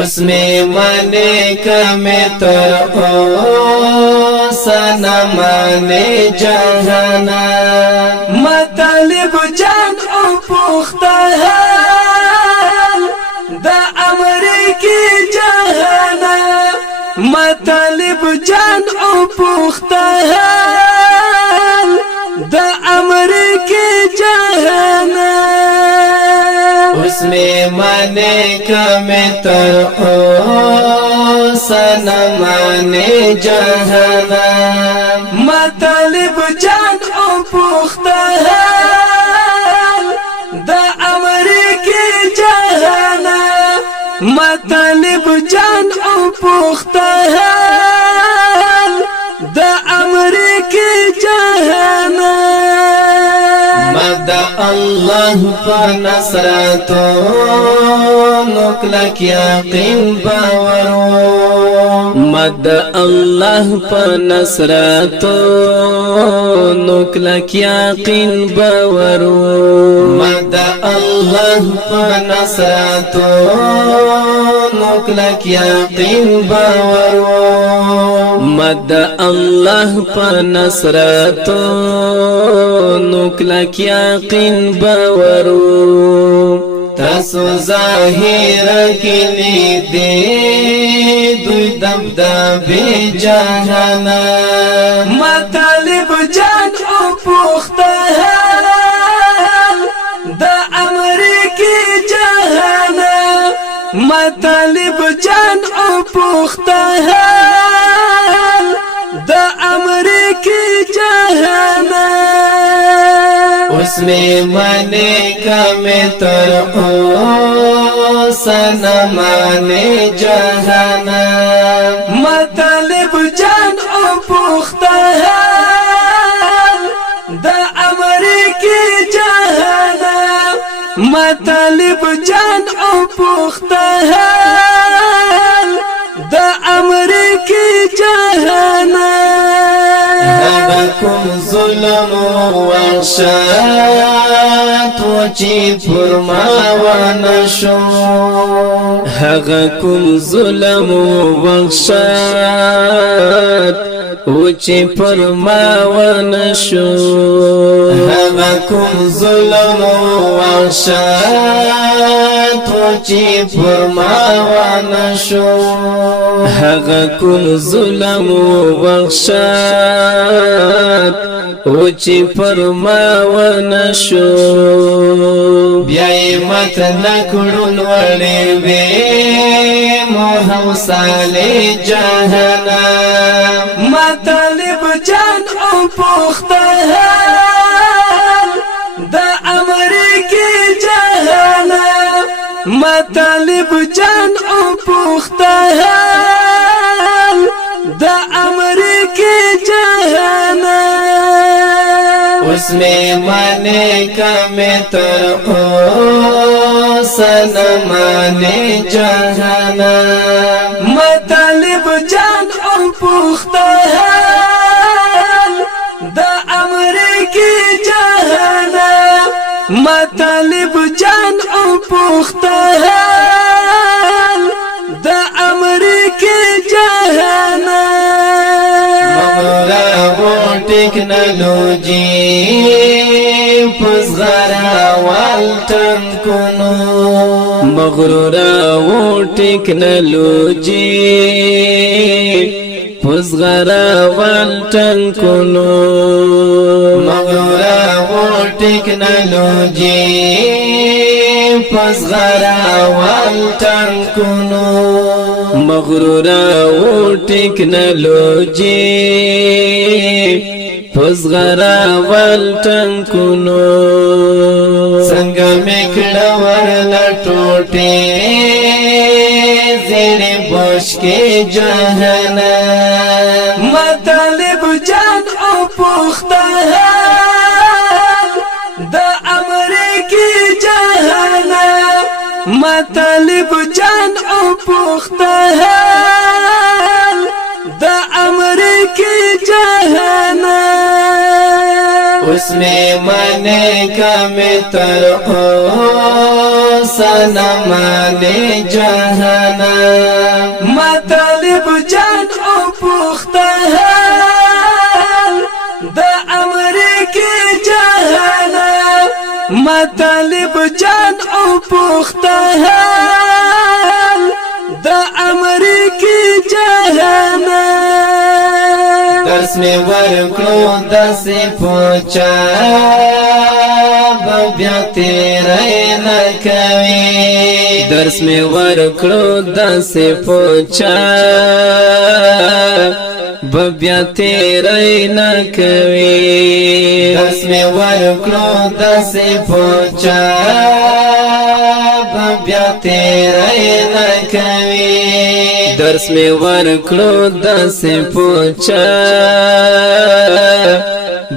اس میں مانے کمی تر سنا مانے جہانا مطالب جان او پوختا حال دا امریکی جہانا مطالب جان او پوختا حال دا امریکی جہانا اس میں مانے کمی تر سنا مانے جہانا مطالب جان او پوختا حال دا امریکی جہانا مطالب جان او پوختا حال دا امریکی جہانا مدى الله فنصرته نکلک یقین باورو مدى الله فنصرته نکلک یقین باورو مدى الله فنصرته نکلک یقین باورو مدى الله فنصرته نکلک یقین باورو تاسو ظاهر کلی دی دوی دبدبی جهانا مطالب جان او پوختا حال دا امریکی جهانا مطالب جان او پوختا حال دا امریکی جهانا اس میں مانے کمی تر سنا مانے جہانا مطالب جان او پوختا حال دا امریکی جہانا مطالب جان او پوختا حال دا امریکی جہانا کوم ظلم وحشت وچی فرما ونشو هغه کوم ظلم وحشت وچی فرما ونشو هغه کوم ظلم وحشت وچی فرما ونشو هغه کوم ظلم وحشت وچی فرما ونشو بیائی مت نکڑن وڑی بے موہو سالے جہانا مطالب جان او پوختا حال دا امریکی جہانا مطالب جان او پوختا حال دا امریکی جہانا اس میں مانے کمی تر سنا مانے جہانا مطالب جان او پوختا حال دا امریکی جہانا مطالب جان او پوختا حال دا امریکی جہانا مغرا وہ ٹیکنالوجی پزغرا والتن کنو مغرورا وہ ٹیکنالوجی پزغرا والتن کنو مغرورا وہ ٹیکنالوجی پزغرا والتن کنو مغرورا وہ ٹیکنالوجی پزغرا والتن کنو سنگا میکڑا ورلا ٹوٹے زیر بوش کے جہانا مطالب جان او پوختا حال دا امریکی جہانا مطالب جان او پوختا حال دا امریکی جہانا اوس می منی کمی تر اوسنا منی جهانم مطالب جان او پختهل دا امریکی جهانم مطالب جان او پختهل دا امریکی جهانم درس می ورکلو دسی پوچا بیا تیرے نکوی درس می ورکلو دسی پوچا بیا تیرے نکوی درس می ورکلو دسی پوچا بیا تیرے نکوی درس می ورکلو دسی پوچا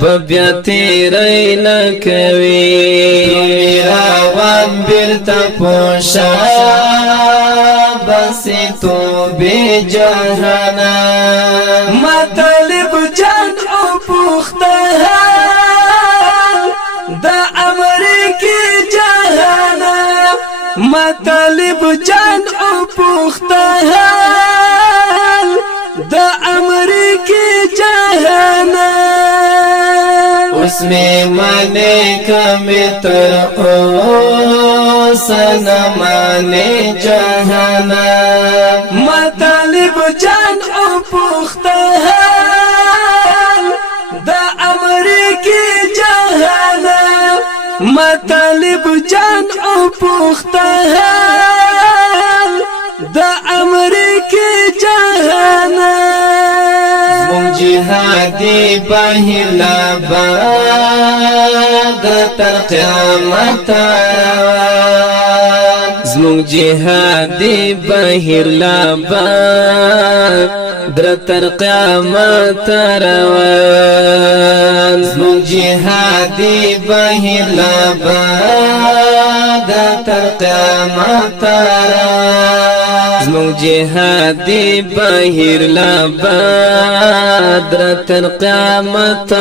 بیا تیرے نکوی روان بیرتا پوشا بسی تو بی جہانا مطالب جان او پختهل دا امریکی جہانا مطالب جان او پختهل دا امریکی جہانا اوس می منی کمی تر اوسنا منی جهانم مطالب جان او پختهل دا امریکی جهانم مطالب جان او پختهل دا امریکی جهانم جهادی بهلا باد تر قیامت روان زمون جهادی بهلا باد تر قیامت روان زمون جهادی بهلا باد تر قیامت روان زمون جهادی بهر لباد تر قیامت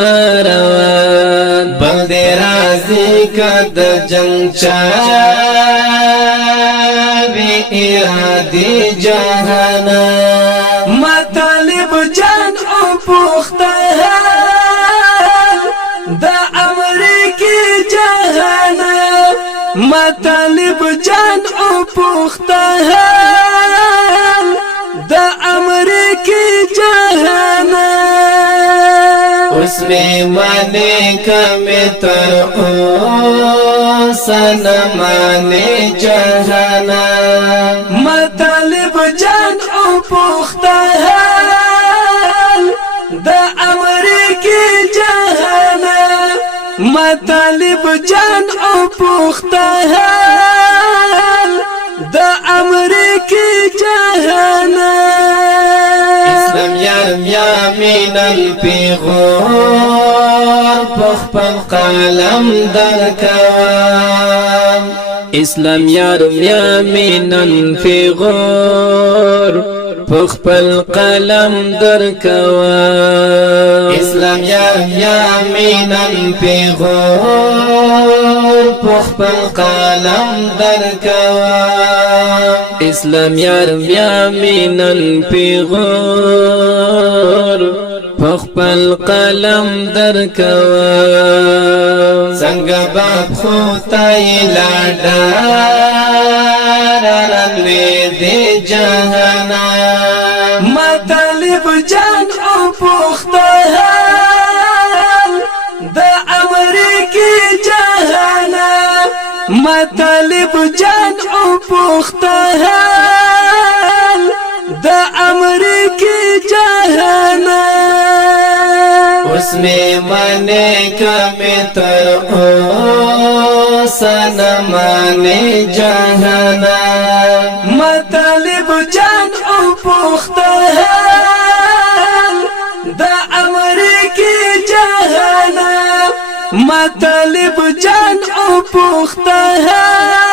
روان بلد رازی کد جنگ چاوی ارادی جهانا مطالب جان او پختهل دا امریکی جهانا مطالب جان او پختهل دا امریکی جهانا اوس می منی کمی تر اوسنا منی جهانا مطالب جان او پختهل دا امریکی جهانا مطالب جان او پختهل دا امریکی جهانا اسلام یارم یامینن پیغور پخپل قلم درکوام اسلام یارم یامینن پیغور پخپل قلم درکوام اسلام یامینن پیغور پخپل قلم درکوام اسلام یامینن پیغور پخپل قلم درکوام څنګه باب خدای لاډار دې جهانا مطالب جان او پختهل دا امریکی جهانا مطالب جان او پختهل دا امریکی جهانا اوس می منی کمی تر اوسنا منی جهانا مطالب جان او پختهل دا امریکی جهانا مطالب جان او پختهل